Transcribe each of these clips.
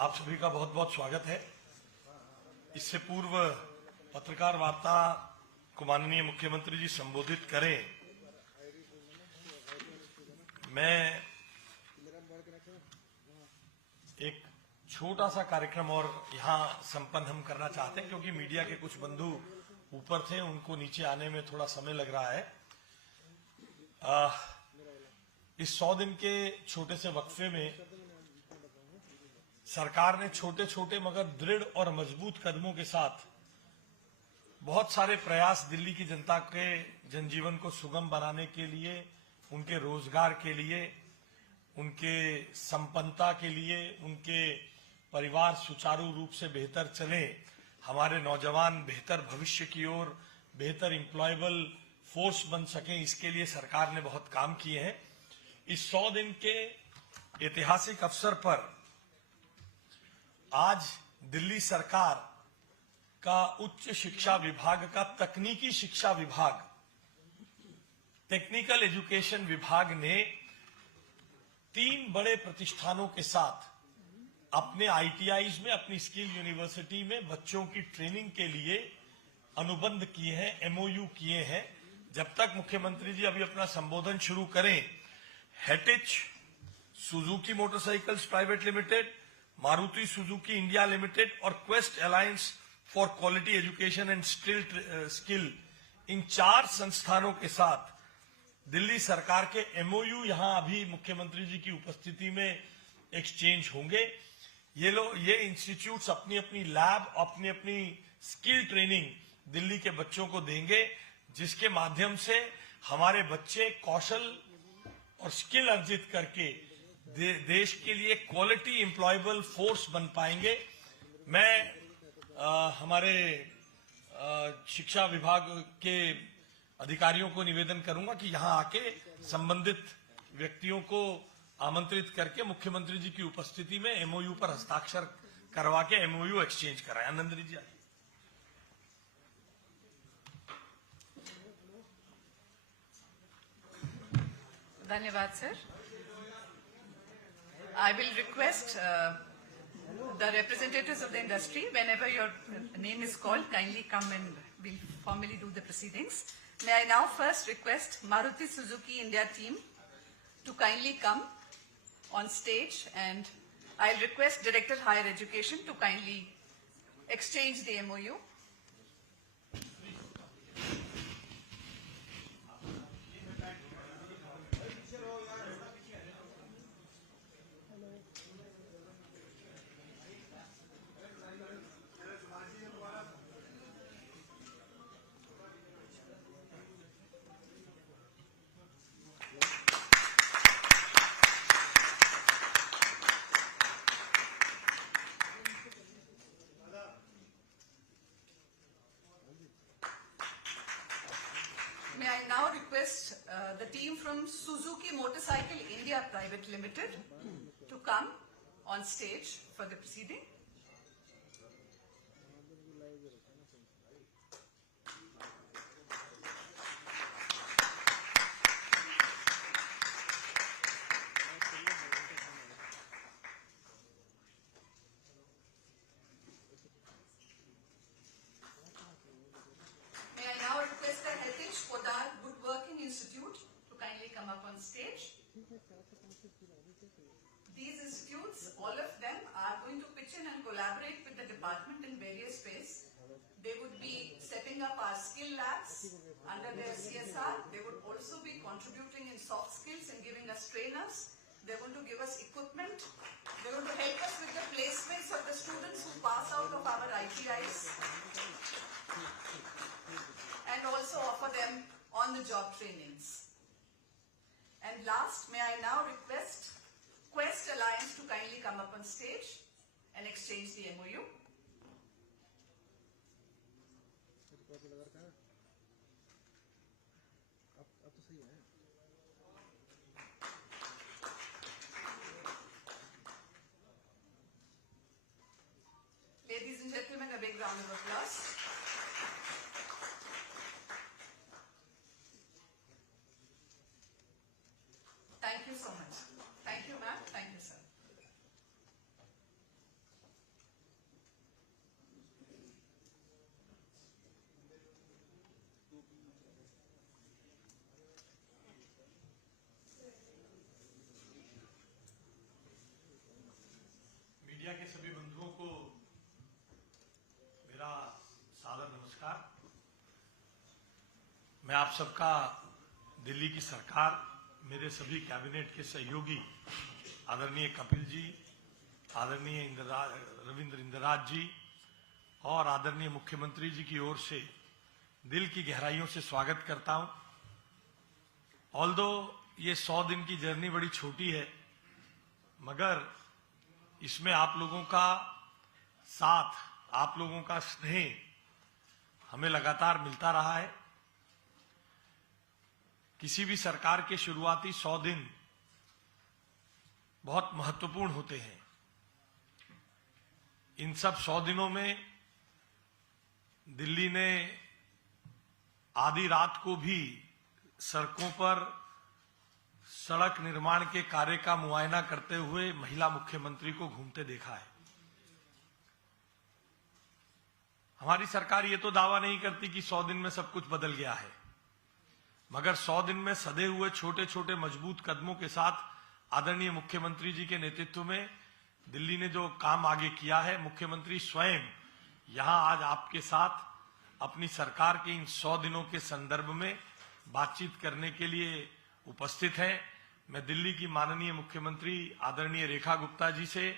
आप सभी का बहुत बहुत स्वागत है। इससे पूर्व पत्रकार वार्ता को माननीय मुख्यमंत्री जी संबोधित करें, मैं एक छोटा सा कार्यक्रम और यहाँ संपन्न हम करना चाहते हैं, क्योंकि मीडिया के कुछ बंधु ऊपर थे, उनको नीचे आने में थोड़ा समय लग रहा है। इस 100 दिन के छोटे से वक्फे में सरकार ने छोटे छोटे मगर दृढ़ और मजबूत कदमों के साथ बहुत सारे प्रयास दिल्ली की जनता के जनजीवन को सुगम बनाने के लिए, उनके रोजगार के लिए, उनके संपन्नता के लिए, उनके परिवार सुचारू रूप से बेहतर चले, हमारे नौजवान बेहतर भविष्य की ओर बेहतर एम्प्लॉयबल फोर्स बन सके, इसके लिए सरकार ने बहुत काम किए हैं। इस 100 दिन के ऐतिहासिक अवसर पर आज दिल्ली सरकार का उच्च शिक्षा विभाग का तकनीकी शिक्षा विभाग, टेक्निकल एजुकेशन विभाग ने 3 बड़े प्रतिष्ठानों के साथ अपने आईटीआईज में, अपनी स्किल यूनिवर्सिटी में बच्चों की ट्रेनिंग के लिए अनुबंध किए हैं, एमओयू किए हैं। जब तक मुख्यमंत्री जी अभी अपना संबोधन शुरू करें, Hettich, Suzuki motorcycles private limited, Maruti Suzuki India limited और Quest Alliance for quality education and skill, इन 4 संस्थानों के साथ दिल्ली सरकार के एमओयू यहां अभी मुख्यमंत्री जी की उपस्थिति में एक्सचेंज होंगे। ये इंस्टीट्यूट्स अपनी अपनी लैब, अपनी अपनी स्किल ट्रेनिंग दिल्ली के बच्चों को देंगे, जिसके माध्यम से हमारे बच्चे कौशल और स्किल अर्जित करके देश के लिए क्वालिटी एम्प्लॉयबल फोर्स बन पाएंगे। मैं हमारे शिक्षा विभाग के अधिकारियों को निवेदन करूंगा कि यहां आके संबंधित व्यक्तियों को आमंत्रित करके मुख्यमंत्री जी की उपस्थिति में एमओयू पर हस्ताक्षर करवा के एमओयू एक्सचेंज कराएं। आनंदरी जी, धन्यवाद sir. I will request the representatives of the industry, whenever your name is called, kindly come and we'll formally do the proceedings. May I now first request Maruti Suzuki India team to kindly come on stage, and I'll request Director Higher Education to kindly exchange the MOU. May I now request the team from Suzuki Motorcycle India Private Limited to come on stage for the proceeding. Stage. These institutes, all of them, are going to pitch in and collaborate with the department in various ways. They would be setting up our skill labs under their CSR. They would also be contributing in soft skills and giving us trainers. They're going to give us equipment. They're going to help us with the placements of the students who pass out of our ITIs, and also offer them on-the-job trainings. And last, may I now request Quest Alliance to kindly come up on stage and exchange the MOU. Ladies and gentlemen, a big round of applause. Thank you so much. Thank you, ma'am. Thank you, sir. Media के सभी बंधुओं को मेरा सादर नमस्कार। मैं आप सबका, दिल्ली की सरकार, मेरे सभी कैबिनेट के सहयोगी आदरणीय कपिल जी, आदरणीय रविंद्र इंदिराज जी और आदरणीय मुख्यमंत्री जी की ओर से दिल की गहराइयों से स्वागत करता हूं। ऑल्दो ये 100 दिन की जर्नी बड़ी छोटी है, मगर इसमें आप लोगों का साथ, आप लोगों का स्नेह हमें लगातार मिलता रहा है। किसी भी सरकार के शुरुआती 100 दिन बहुत महत्वपूर्ण होते हैं। इन सब 100 दिनों में दिल्ली ने आधी रात को भी सड़कों पर सड़क निर्माण के कार्य का मुआयना करते हुए महिला मुख्यमंत्री को घूमते देखा है। हमारी सरकार ये तो दावा नहीं करती कि 100 दिन में सब कुछ बदल गया है, मगर 100 दिन में सधे हुए छोटे छोटे मजबूत कदमों के साथ आदरणीय मुख्यमंत्री जी के नेतृत्व में दिल्ली ने जो काम आगे किया है, मुख्यमंत्री स्वयं यहां आज आपके साथ अपनी सरकार के इन 100 दिनों के संदर्भ में बातचीत करने के लिए उपस्थित हैं। मैं दिल्ली की माननीय मुख्यमंत्री आदरणीय रेखा गुप्ता जी से,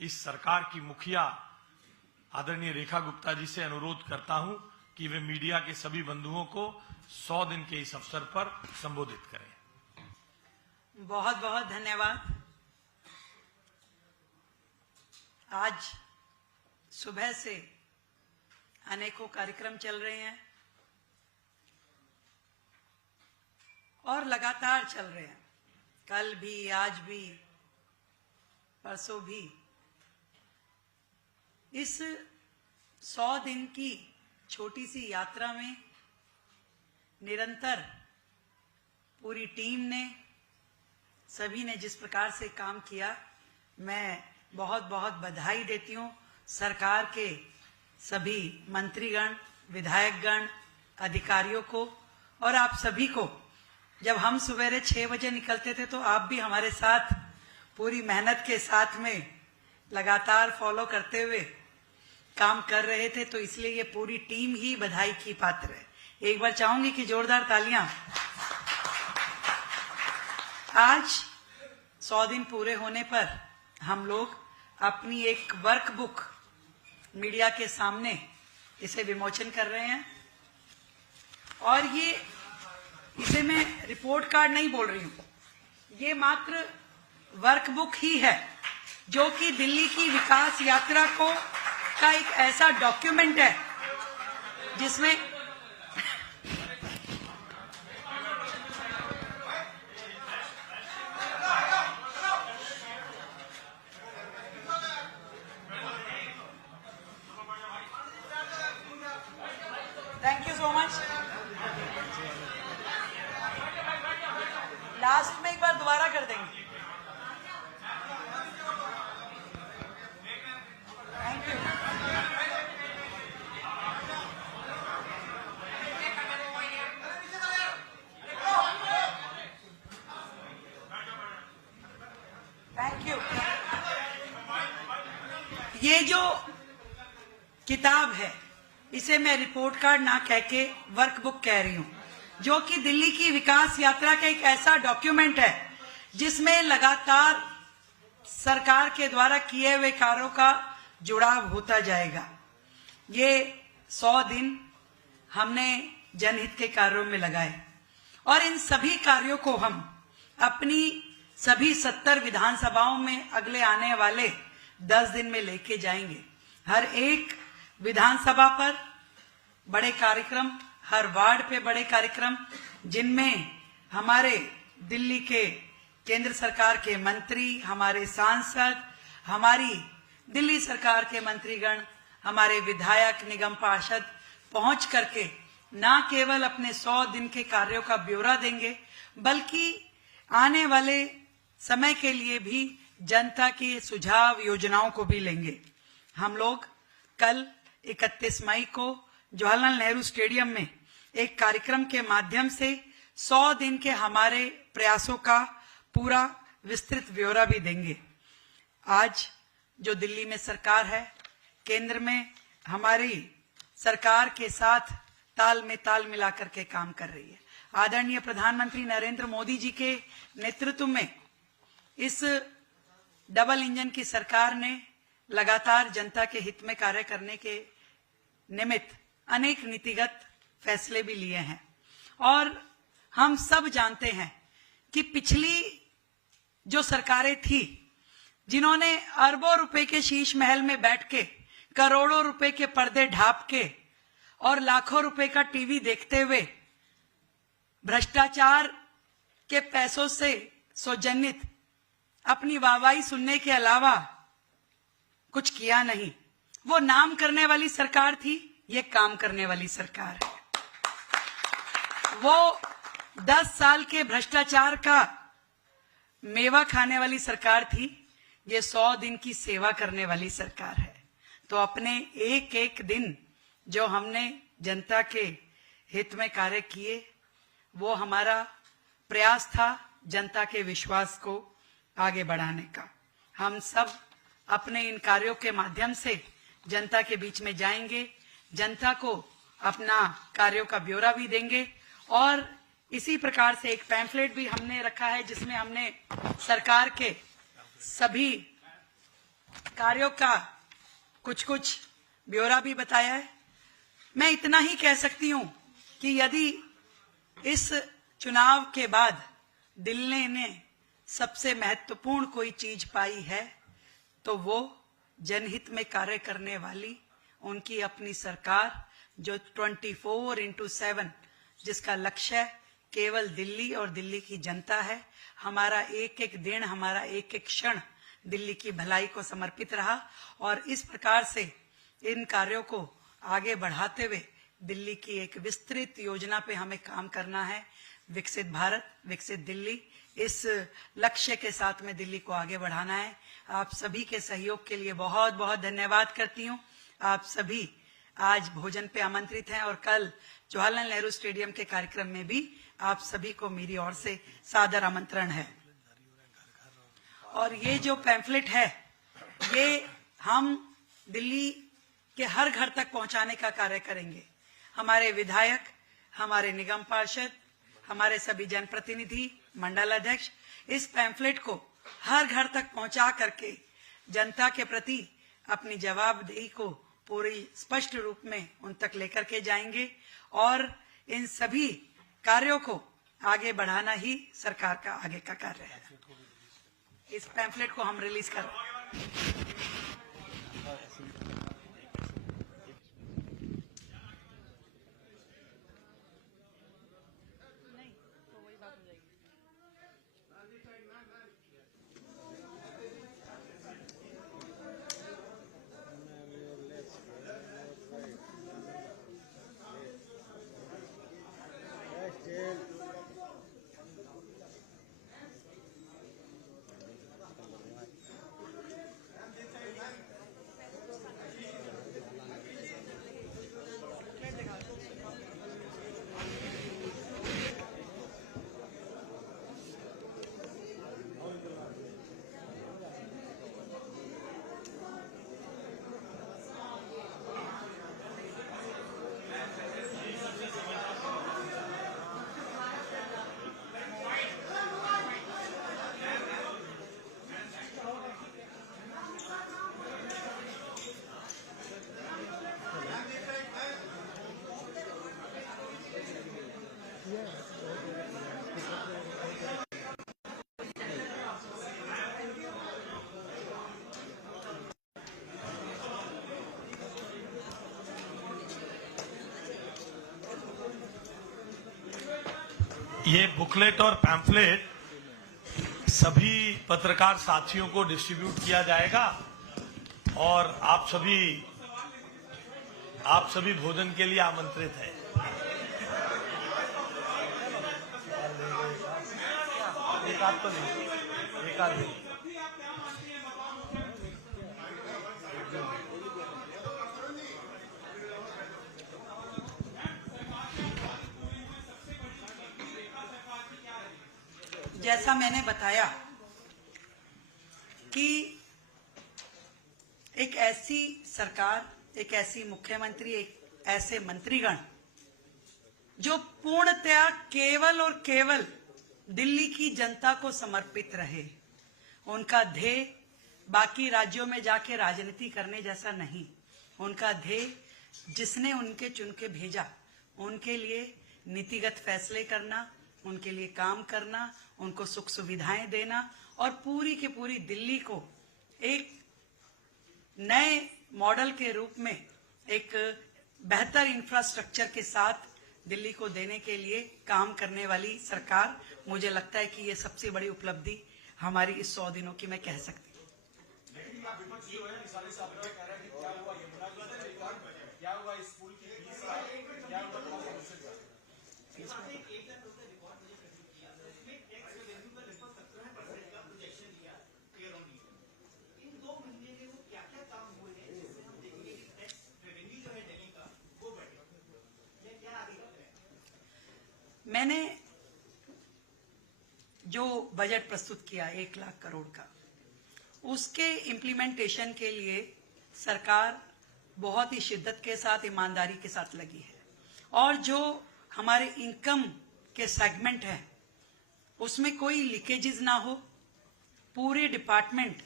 इस सरकार की मुखिया आदरणीय रेखा गुप्ता जी से अनुरोध करता हूं कि वे मीडिया के सभी बंधुओं को 100 दिन के इस अवसर पर संबोधित करें। बहुत बहुत धन्यवाद। आज सुबह से अनेकों कार्यक्रम चल रहे हैं और लगातार चल रहे हैं, कल भी, आज भी, परसों भी। इस 100 दिन की छोटी सी यात्रा में निरंतर पूरी टीम ने, सभी ने जिस प्रकार से काम किया, मैं बहुत बहुत बधाई देती हूं सरकार के सभी मंत्रीगण, विधायकगण, अधिकारियों को और आप सभी को। जब हम सवेरे 6 बजे निकलते थे तो आप भी हमारे साथ पूरी मेहनत के साथ में लगातार फॉलो करते हुए काम कर रहे थे, तो इसलिए ये पूरी टीम ही बधाई की पात्र है। एक बार चाहूंगी कि जोरदार तालियां। आज 100 दिन पूरे होने पर हम लोग अपनी एक वर्कबुक मीडिया के सामने इसे विमोचन कर रहे हैं और इसे मैं रिपोर्ट कार्ड नहीं बोल रही हूं, ये मात्र वर्कबुक ही है जो कि दिल्ली की विकास यात्रा का एक ऐसा डॉक्यूमेंट है जिसमें thank you so much. Last में एक बार दोबारा कर देंगे। Thank you. Thank you. ये जो किताब है इसे मैं रिपोर्ट कार्ड ना कह के वर्कबुक कह रही हूं, जो कि दिल्ली की विकास यात्रा का एक ऐसा डॉक्यूमेंट है जिसमें लगातार सरकार के द्वारा किए हुए कार्यों का जुड़ाव होता जाएगा। ये 100 दिन हमने जनहित के कार्यों में लगाए और इन सभी कार्यों को हम अपनी सभी 70 विधानसभाओं में अगले आने वाले 10 दिन में लेके जाएंगे। हर एक विधानसभा पर बड़े कार्यक्रम, हर वार्ड पे बड़े कार्यक्रम, जिनमें हमारे दिल्ली के केंद्र सरकार के मंत्री, हमारे सांसद, हमारी दिल्ली सरकार के मंत्रीगण, हमारे विधायक, निगम पार्षद पहुंच करके न केवल अपने 100 दिन के कार्यों का ब्यौरा देंगे, बल्कि आने वाले समय के लिए भी जनता के सुझाव, योजनाओं को भी लेंगे। हम लोग कल 31 मई को जवाहरलाल नेहरू स्टेडियम में एक कार्यक्रम के माध्यम से 100 दिन के हमारे प्रयासों का पूरा विस्तृत ब्यौरा भी देंगे। आज जो दिल्ली में सरकार है, केंद्र में हमारी सरकार के साथ ताल में ताल मिलाकर के काम कर रही है। आदरणीय प्रधानमंत्री नरेंद्र मोदी जी के नेतृत्व में इस डबल इंजन की सरकार ने लगातार जनता के हित में कार्य करने के निमित्त अनेक नीतिगत फैसले भी लिए हैं। और हम सब जानते हैं कि पिछली जो सरकारें थी, जिन्होंने अरबों रुपए के शीश महल में बैठ के, करोड़ों रुपए के पर्दे ढांप के और लाखों रुपए का टीवी देखते हुए भ्रष्टाचार के पैसों से सौजन्यित अपनी वाहवाही सुनने के अलावा कुछ किया नहीं। वो नाम करने वाली सरकार थी, ये काम करने वाली सरकार है। वो 10 साल के भ्रष्टाचार का मेवा खाने वाली सरकार थी, ये 100 दिन की सेवा करने वाली सरकार है। तो अपने एक एक दिन जो हमने जनता के हित में कार्य किए, वो हमारा प्रयास था जनता के विश्वास को आगे बढ़ाने का। हम सब अपने इन कार्यों के माध्यम से जनता के बीच में जाएंगे, जनता को अपना कार्यों का ब्यौरा भी देंगे। और इसी प्रकार से एक पैम्फलेट भी हमने रखा है, जिसमें हमने सरकार के सभी कार्यों का कुछ कुछ ब्यौरा भी बताया है। मैं इतना ही कह सकती हूं कि यदि इस चुनाव के बाद दिल्ली ने सबसे महत्वपूर्ण कोई चीज पाई है, तो वो जनहित में कार्य करने वाली उनकी अपनी सरकार, जो 24/7 जिसका लक्ष्य केवल दिल्ली और दिल्ली की जनता है। हमारा एक एक दिन, हमारा एक एक क्षण दिल्ली की भलाई को समर्पित रहा। और इस प्रकार से इन कार्यों को आगे बढ़ाते हुए दिल्ली की एक विस्तृत योजना पे हमें काम करना है। विकसित भारत, विकसित दिल्ली, इस लक्ष्य के साथ में दिल्ली को आगे बढ़ाना है। आप सभी के सहयोग के लिए बहुत बहुत धन्यवाद करती हूँ। आप सभी आज भोजन पे आमंत्रित हैं और कल जवाहरलाल नेहरू स्टेडियम के कार्यक्रम में भी आप सभी को मेरी ओर से सादर आमंत्रण है। और ये जो पैम्फलेट है, ये हम दिल्ली के हर घर तक पहुंचाने का कार्य करेंगे। हमारे विधायक, हमारे निगम पार्षद, हमारे सभी जनप्रतिनिधि, मंडल अध्यक्ष इस पैम्फलेट को हर घर तक पहुंचा करके जनता के प्रति अपनी जवाबदेही को पूरी स्पष्ट रूप में उन तक लेकर के जाएंगे। और इन सभी कार्यों को आगे बढ़ाना ही सरकार का आगे का कार्य है। इस पैम्फलेट को हम रिलीज कर रहे हैं। ये बुकलेट और पैम्फलेट सभी पत्रकार साथियों को डिस्ट्रीब्यूट किया जाएगा और आप सभी भोजन के लिए आमंत्रित हैं। एक आध तो नहीं, एक आध नहीं। जैसा मैंने बताया कि एक ऐसी सरकार, एक ऐसी मुख्यमंत्री, एक ऐसे मंत्रीगण जो पूर्णतया केवल और केवल दिल्ली की जनता को समर्पित रहे। उनका ध्येय बाकी राज्यों में जाके राजनीति करने जैसा नहीं। उनका ध्येय जिसने उनके चुन के भेजा उनके लिए नीतिगत फैसले करना, उनके लिए काम करना, उनको सुख सुविधाएं देना और पूरी की पूरी दिल्ली को एक नए मॉडल के रूप में एक बेहतर इंफ्रास्ट्रक्चर के साथ दिल्ली को देने के लिए काम करने वाली सरकार। मुझे लगता है कि ये सबसे बड़ी उपलब्धि हमारी इस 100 दिनों की मैं कह सकती हूँ। मैंने जो बजट प्रस्तुत किया 1 लाख करोड़ का, उसके इम्प्लीमेंटेशन के लिए सरकार बहुत ही शिद्दत के साथ, ईमानदारी के साथ लगी है। और जो हमारे इनकम के सेगमेंट हैं उसमें कोई लीकेजेस ना हो, पूरे डिपार्टमेंट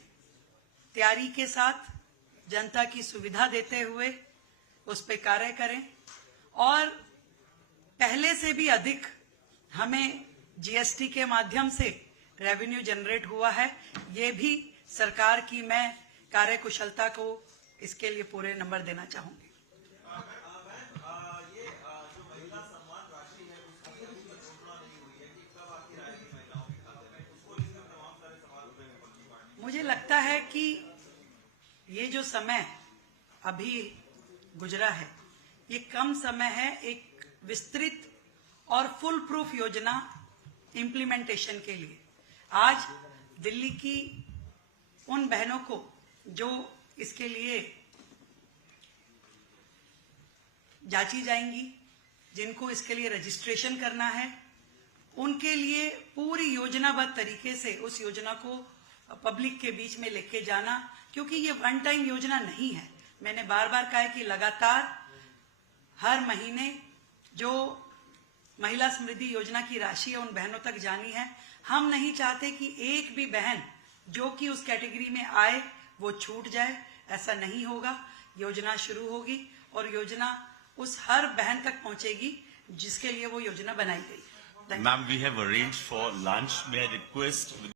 तैयारी के साथ जनता की सुविधा देते हुए उस पर कार्य करें। और पहले से भी अधिक हमें जीएसटी के माध्यम से रेवेन्यू जनरेट हुआ है। ये भी सरकार की मैं कार्यकुशलता को इसके लिए पूरे नंबर देना चाहूंगी। मुझे लगता है कि ये जो समय अभी गुजरा है ये कम समय है एक विस्तृत और फुल प्रूफ योजना इम्प्लीमेंटेशन के लिए। आज दिल्ली की उन बहनों को जो इसके लिए जांची जाएंगी, जिनको इसके लिए रजिस्ट्रेशन करना है, उनके लिए पूरी योजनाबद्ध तरीके से उस योजना को पब्लिक के बीच में लेके जाना, क्योंकि ये वन टाइम योजना नहीं है। मैंने बार बार कहा है कि लगातार हर महीने जो महिला समृद्धि योजना की राशि है उन बहनों तक जानी है। हम नहीं चाहते कि एक भी बहन जो कि उस कैटेगरी में आए वो छूट जाए, ऐसा नहीं होगा। योजना शुरू होगी और योजना उस हर बहन तक पहुंचेगी जिसके लिए वो योजना बनाई गई। Ma'am, we have arranged for lunch. May I request